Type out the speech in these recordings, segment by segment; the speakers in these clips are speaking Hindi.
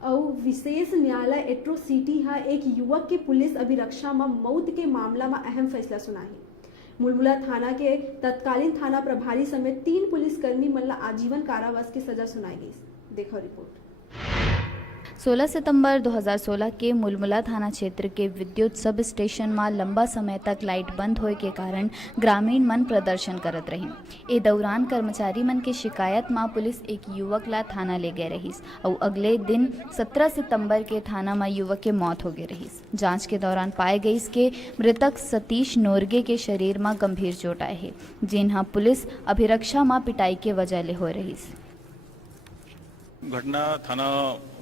और विशेष न्यायालय एट्रोसिटी हा एक युवक के पुलिस अभिरक्षा में मौत के मामला में अहम फैसला सुनाही। मुलमुला थाना के तत्कालीन थाना प्रभारी समेत 3 पुलिसकर्मी मन ला आजीवन कारावास की सजा सुनाई गई। देखो रिपोर्ट। 16 सितंबर 2016 के मुलमुला थाना क्षेत्र के विद्युत सब स्टेशन में लंबा समय तक लाइट बंद होए के कारण ग्रामीण मन प्रदर्शन करत रही। ए दौरान कर्मचारी मन के शिकायत में पुलिस एक युवक ला थाना ले गए रहीस और अगले दिन 17 सितंबर के थाना में युवक के मौत हो गए रहीस। जांच के दौरान पाए गई के मृतक सतीश नोरगे के शरीर में गंभीर चोट आए है, जिन्हा पुलिस अभिरक्षा में पिटाई के वजह ले हो रहीस। घटना थाना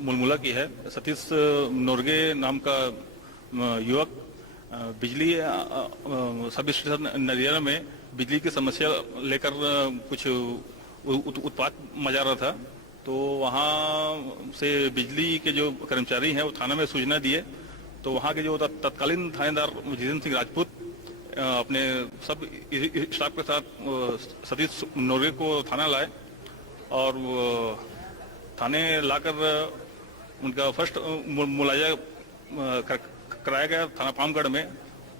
मुलमुला की है। सतीश नोरगे नाम का युवक बिजली सब स्टेशन नदिया में बिजली की समस्या लेकर कुछ उत्पात मचा रहा था, तो वहाँ से बिजली के जो कर्मचारी हैं वो थाना में सूचना दिए। तो वहाँ के जो तत्कालीन थानेदार जितेंद्र सिंह राजपूत अपने सब स्टाफ के साथ सतीश नोरगे को थाना लाए और थाने लाकर उनका फर्स्ट मुलाजा कराया गया थाना पामगढ़ में।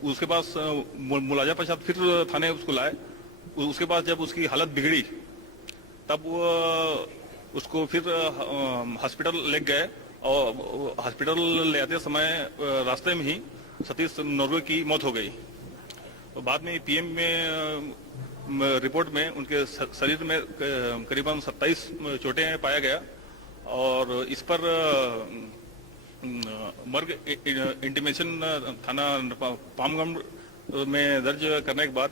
उसके पास मुलाजा पश्चात फिर थाने उसको लाए। उसके बाद जब उसकी हालत बिगड़ी तब वो उसको फिर हॉस्पिटल ले गए और हॉस्पिटल ले आते समय रास्ते में ही सतीश नोरगे की मौत हो गई। तो बाद में पीएम में रिपोर्ट में उनके शरीर में करीबन 27 चोटें पाया गया और इस पर मर्ग इंटीमेशन थाना पामगढ़ में दर्ज करने के बाद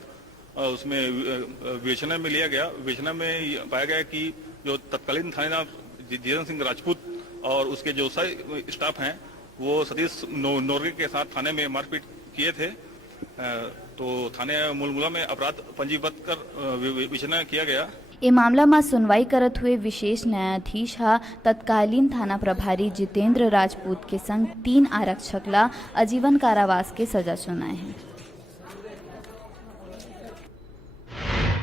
उसमें विवेचना में लिया गया। विवेचना में पाया गया कि जो तत्कालीन थानेदार जितेंद्र सिंह राजपूत और उसके जो स्टाफ हैं वो सतीश नोरगे के साथ थाने में मारपीट किए थे। तो थाने मुलमुला में अपराध पंजीबद्ध कर विवेचना किया गया। ए मामला में सुनवाई करत हुए विशेष न्यायाधीश हा तत्कालीन थाना प्रभारी जितेंद्र राजपूत के संग 3 आरक्षक ला आजीवन कारावास के सजा सुनाए हैं।